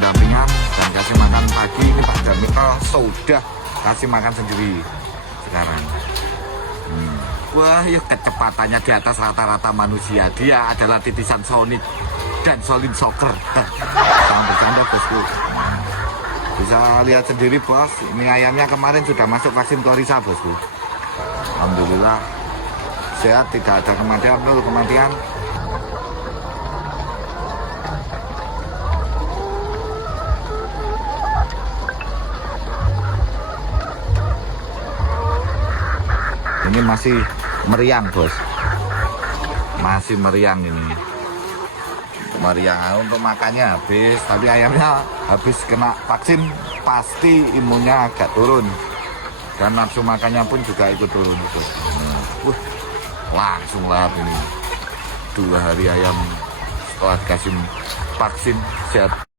pendampingan dan kasih makan pagi. Ini Pak Jamil sudah kasih makan sendiri sekarang. Wah, yuk kecepatannya di atas rata-rata manusia. Dia adalah titisan Sonic dan Solid Soccer. Jangan bercanda bosku. Bisa lihat sendiri bos, ini ayamnya kemarin sudah masuk vaksin Korisa bosku. Alhamdulillah sehat, tidak ada kematian, nol kematian. Ini masih meriang bos, masih meriang ini. Meriang untuk makannya habis, tapi ayamnya habis kena vaksin pasti imunnya agak turun dan nafsu makannya pun juga ikut turun bos. Langsung lahap ini 2 hari ayam setelah dikasih vaksin sehat.